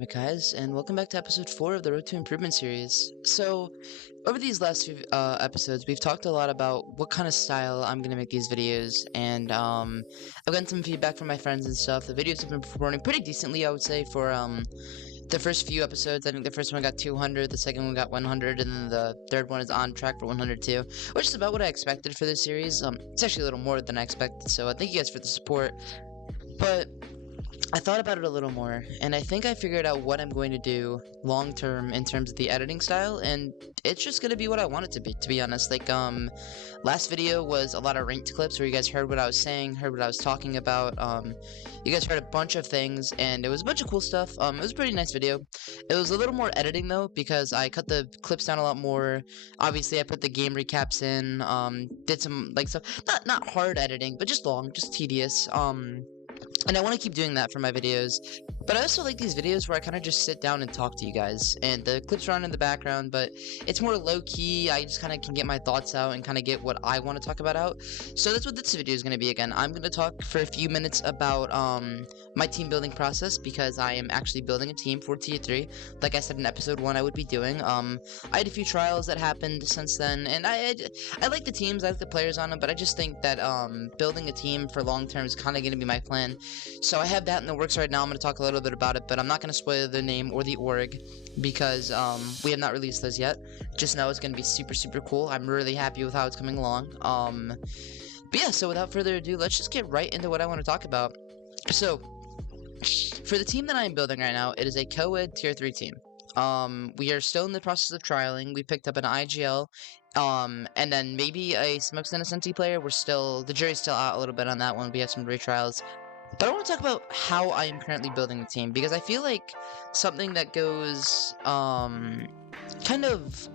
Guys, and welcome back to episode 4 of the Road to Improvement series. So, over these last few episodes, we've talked a lot about what kind of style I'm going to make these videos, and I've gotten some feedback from my friends and stuff. The videos have been performing pretty decently, I would say, for the first few episodes. I think the first one got 200, the second one got 100, and then the third one is on track for 102, which is about what I expected for this series. It's actually a little more than I expected, so thank you guys for the support. But I thought about it a little more, and I think I figured out what I'm going to do long term in terms of the editing style, and it's just gonna be what I want it to be honest. Last video was a lot of ranked clips where you guys heard what I was saying, heard what I was talking about. You guys heard a bunch of things, and it was a bunch of cool stuff. It was a pretty nice video. It was a little more editing though, because I cut the clips down a lot more. Obviously, I put the game recaps in, did some, stuff, not hard editing, but just long, just tedious. And I want to keep doing that for my videos. But I also like these videos where I kind of just sit down and talk to you guys. And the clips are on in the background, but it's more low-key. I just kind of can get my thoughts out and kind of get what I want to talk about out. So that's what this video is going to be again. I'm going to talk for a few minutes about my team building process, because I am actually building a team for Tier 3. Like I said in episode 1 I would be doing. I had a few trials that happened since then, and I like the teams, I like the players on them, but I just think that building a team for long term is kind of going to be my plan. So I have that in the works right now. I'm going to talk a little bit about it, but I'm not going to spoil the name or the org, because we have not released those yet. Just know it's going to be super, super cool. I'm really happy with how it's coming along. But yeah, so without further ado, let's just get right into what I want to talk about. So, for the team that I am building right now, it is a co-ed Tier 3 team. We are still in the process of trialing. We picked up an IGL, and then maybe a Smokes and a Senti player. The jury's still out a little bit on that one. We have some retrials. But I want to talk about how I am currently building the team, because I feel like something that goes, kind of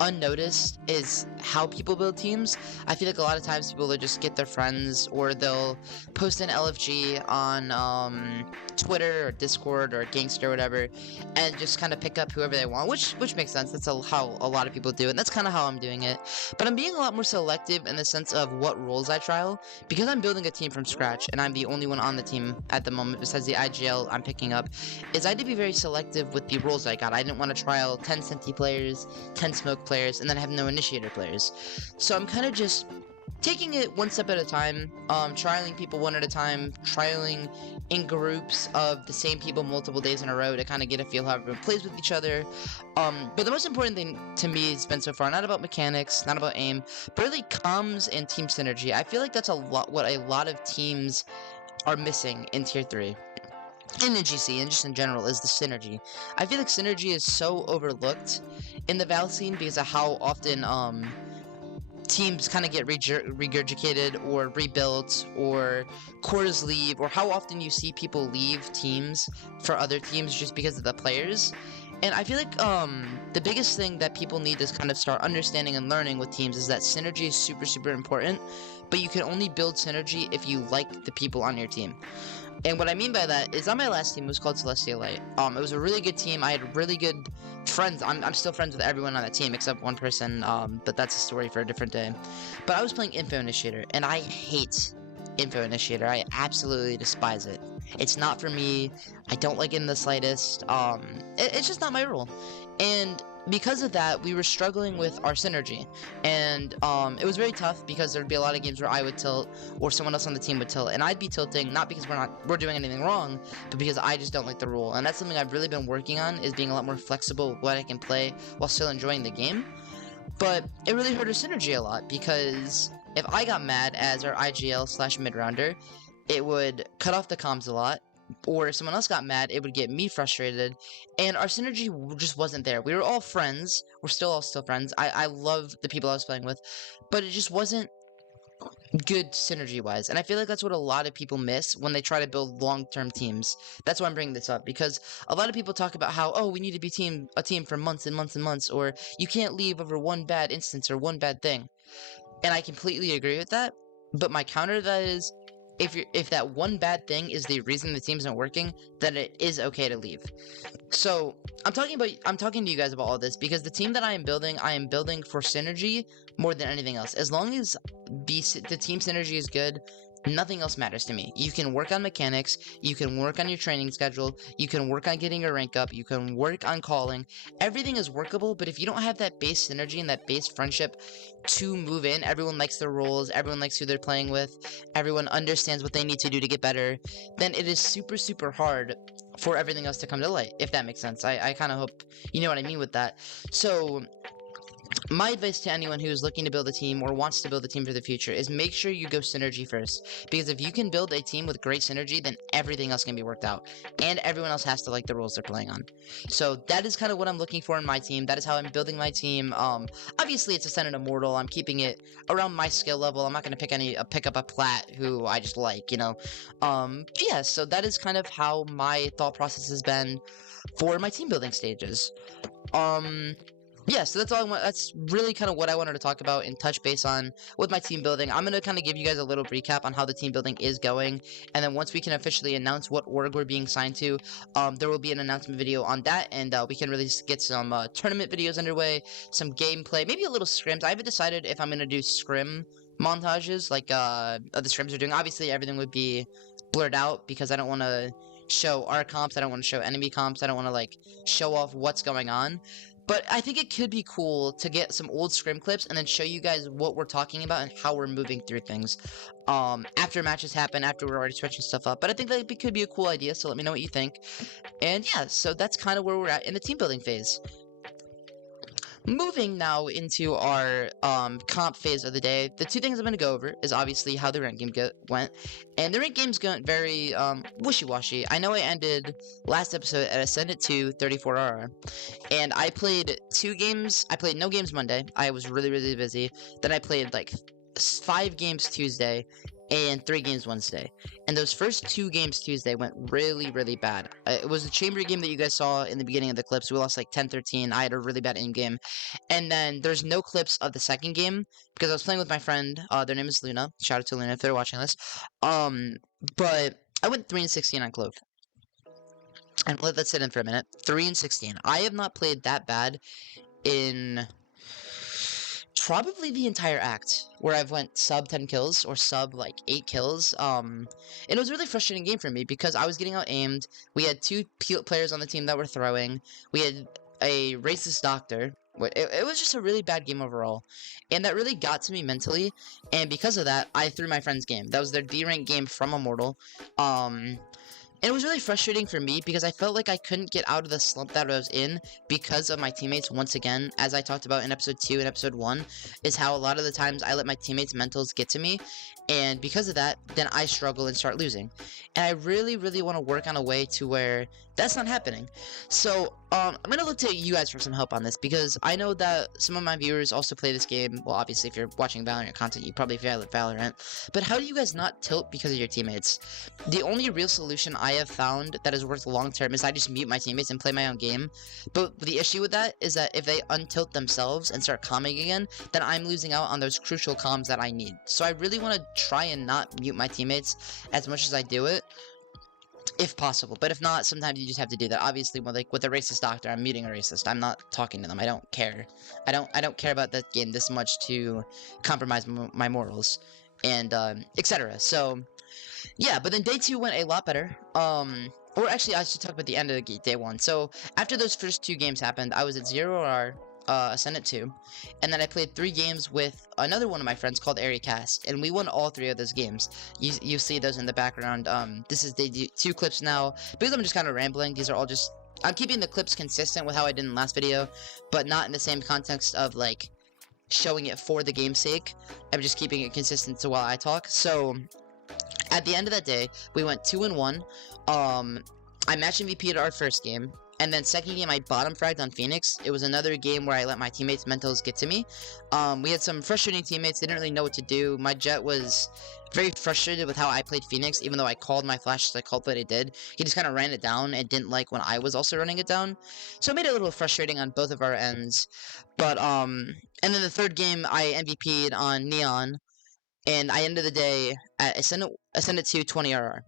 unnoticed is how people build teams. I feel like a lot of times people will just get their friends, or they'll post an LFG on Twitter or Discord or Gangster or whatever, and just kind of pick up whoever they want, which makes sense. That's how a lot of people do it, and that's kind of how I'm doing it. But I'm being a lot more selective in the sense of what roles I trial, because I'm building a team from scratch, and I'm the only one on the team at the moment besides the IGL I'm picking up. I had to be very selective with the roles I got. I didn't want to trial 10 Senti players, 10 Smoke players, and then have no Initiator players. So I'm kind of just taking it one step at a time, trialing people one at a time, trialing in groups of the same people multiple days in a row to kind of get a feel how everyone plays with each other. But the most important thing to me has been so far not about mechanics, not about aim, but really comms and team synergy. I feel like that's what a lot of teams are missing in Tier 3. And in GC, and just in general, is the synergy. I feel like synergy is so overlooked in the Val scene because of how often teams kind of get regurgitated or rebuilt, or cores leave, or how often you see people leave teams for other teams just because of the players. And I feel like the biggest thing that people need to kind of start understanding and learning with teams is that synergy is super, super important, but you can only build synergy if you like the people on your team. And what I mean by that is, on my last team, it was called Celestial Light. It was a really good team. I had really good friends. I'm still friends with everyone on that team except one person, but that's a story for a different day. But I was playing Info Initiator, and I hate Info Initiator. I absolutely despise it. It's not for me. I don't like it in the slightest. It's just not my role. And because of that, we were struggling with our synergy, and it was very tough because there'd be a lot of games where I would tilt, or someone else on the team would tilt, and I'd be tilting not because we're doing anything wrong, but because I just don't like the rule. And that's something I've really been working on, is being a lot more flexible with what I can play while still enjoying the game. But it really hurt our synergy a lot, because if I got mad as our IGL / mid-rounder, it would cut off the comms a lot. Or if someone else got mad, it would get me frustrated, and our synergy just wasn't there. We were all friends. We're still friends. I love the people I was playing with, but it just wasn't good synergy-wise. And I feel like that's what a lot of people miss when they try to build long-term teams. That's why I'm bringing this up, because a lot of people talk about how, oh, we need to be a team for months and months and months, or you can't leave over one bad instance or one bad thing. And I completely agree with that, but my counter to that is, if that one bad thing is the reason the team's not working, then it is okay to leave. So I'm talking to you guys about all this because the team that I am building for synergy more than anything else. As long as the team synergy is good, Nothing else matters to me. You can work on mechanics, you can work on your training schedule, you can work on getting your rank up, you can work on calling. Everything is workable, but if you don't have that base synergy and that base friendship to move in, everyone likes their roles, everyone likes who they're playing with, everyone understands what they need to do to get better, then it is super, super hard for everything else to come to light, if that makes sense. I kind of hope you know what I mean with that. So, my advice to anyone who's looking to build a team or wants to build a team for the future is make sure you go synergy first. Because if you can build a team with great synergy, then everything else can be worked out. And everyone else has to like the roles they're playing on. So that is kind of what I'm looking for in my team. That is how I'm building my team. Obviously it's Ascended Immortal. I'm keeping it around my skill level. I'm not gonna pick up a plat who I just like, you know. But yeah, so that is kind of how my thought process has been for my team building stages. Um, yeah, so that's all I want. That's really kind of what I wanted to talk about and touch base on with my team building. I'm gonna kind of give you guys a little recap on how the team building is going, and then once we can officially announce what org we're being signed to, there will be an announcement video on that, and we can really get some tournament videos underway, some gameplay, maybe a little scrims. I haven't decided if I'm gonna do scrim montages like the scrims are doing. Obviously, everything would be blurred out because I don't want to show our comps. I don't want to show enemy comps. I don't want to like show off what's going on. But I think it could be cool to get some old scrim clips and then show you guys what we're talking about and how we're moving through things. After matches happen, after we're already switching stuff up. But I think that could be a cool idea, so let me know what you think. And yeah, so that's kind of where we're at in the team building phase. Moving now into our comp phase of the day, the two things I'm going to go over is obviously how the rank game went, and the rank game's going very wishy-washy. I know I ended last episode at Ascendant 2 34RR, and I played 2 games. I played no games Monday. I was really, really busy. Then I played like 5 games Tuesday and 3 games Wednesday. And those first 2 games Tuesday went really, really bad. It was the chamber game that you guys saw in the beginning of the clips. We lost like 10-13. I had a really bad in game. And then there's no clips of the second game because I was playing with my friend. Their name is Luna. Shout out to Luna if they're watching this. But I went 3-16 on Clove. And let that sit in for a minute. 3-16. I have not played that bad in probably the entire act, where I've went sub 10 kills or sub like 8 kills. And it was a really frustrating game for me because I was getting out aimed. We had 2 players on the team that were throwing. We had a racist doctor. It was just a really bad game overall, and that really got to me mentally. And because of that, I threw my friend's game. That was their D rank game from Immortal. And it was really frustrating for me because I felt like I couldn't get out of the slump that I was in because of my teammates. Once again, as I talked about in episode 2 and episode 1, is how a lot of the times I let my teammates' mentals get to me, and because of that, then I struggle and start losing. And I really, really want to work on a way to where that's not happening. So, I'm going to look to you guys for some help on this because I know that some of my viewers also play this game. Well, obviously, if you're watching Valorant content, you probably feel Valorant. But how do you guys not tilt because of your teammates? The only real solution I have found that has worked long term is I just mute my teammates and play my own game. But the issue with that is that if they untilt themselves and start calming again, then I'm losing out on those crucial comms that I need. So I really want to try and not mute my teammates as much as I do it, if possible. But if not, sometimes you just have to do that. Obviously, with a racist doctor, I'm muting a racist. I'm not talking to them. I don't care. I don't care about that game this much to compromise my morals and etc. So yeah, but then day 2 went a lot better. Or actually, I should talk about the end of day 1. So after those first 2 games happened, I was at 0R, Ascendant 2, and then I played 3 games with another one of my friends called Airy Cast, and we won all 3 of those games. You see those in the background. This is day 2 clips now. Because I'm just kind of rambling, these are all just... I'm keeping the clips consistent with how I did in the last video, but not in the same context of, like, showing it for the game's sake. I'm just keeping it consistent to while I talk. So... at the end of that day, we went 2-1. I match MVP'd our first game, and then second game I bottom fragged on Phoenix. It was another game where I let my teammates' mentals get to me. We had some frustrating teammates. They didn't really know what to do. My Jet was very frustrated with how I played Phoenix, even though I called my flashes, I called what I did. He just kind of ran it down and didn't like when I was also running it down. So it made it a little frustrating on both of our ends. But, and then the third game I MVP'd on Neon, and I ended the day at Ascendant 2 20RR.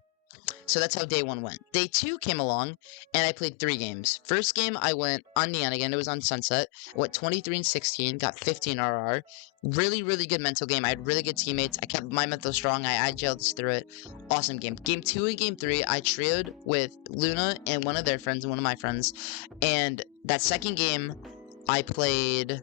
So that's how day 1 went. Day 2 came along, and I played 3 games. First game, I went on Neon again. It was on Sunset. I went 23 and 16, got 15 RR. Really, really good mental game. I had really good teammates. I kept my mental strong. I agiled through it. Awesome game. Game 2 and game 3, I trioed with Luna and one of their friends and one of my friends. And that second game, I played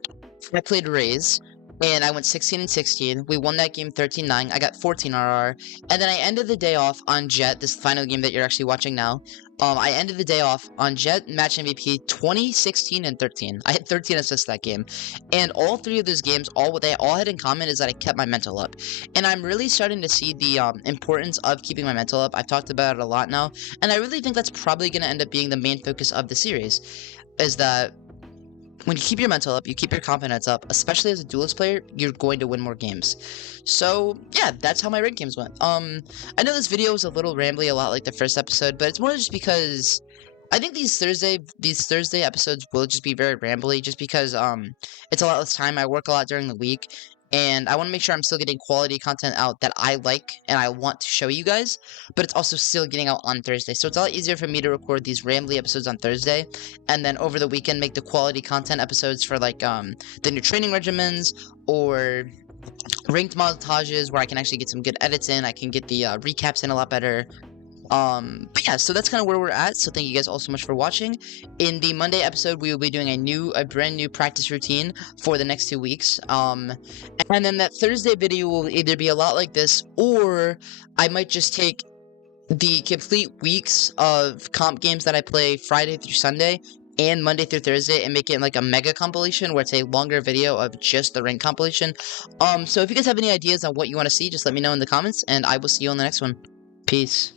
Raze, and I went 16 and 16. We won that game 13-9. I got 14 RR. And then I ended the day off on Jet, this final game that you're actually watching now. I ended the day off on Jet match MVP 20, 16, and 13. I had 13 assists that game. And all 3 of those games, all what they all had in common is that I kept my mental up. And I'm really starting to see the importance of keeping my mental up. I've talked about it a lot now. And I really think that's probably going to end up being the main focus of the series. Is that when you keep your mental up, you keep your confidence up, especially as a duelist player, you're going to win more games. So, yeah, that's how my ranked games went. I know this video was a little rambly, a lot like the first episode, but it's more just because I think these Thursday episodes will just be very rambly, just because it's a lot less time. I work a lot during the week, and I want to make sure I'm still getting quality content out that I like and I want to show you guys, but it's also still getting out on Thursday. So it's a lot easier for me to record these rambly episodes on Thursday, and then over the weekend make the quality content episodes for like the new training regimens or ranked montages where I can actually get some good edits in. I can get the recaps in a lot better. But yeah, so that's kind of where we're at. So thank you guys all so much for watching. In the Monday episode, we will be doing a brand new practice routine for the next 2 weeks. And then that Thursday video will either be a lot like this, or I might just take the complete weeks of comp games that I play Friday through Sunday and Monday through Thursday and make it like a mega compilation where it's a longer video of just the rank compilation. So if you guys have any ideas on what you want to see, just let me know in the comments, and I will see you on the next one. Peace.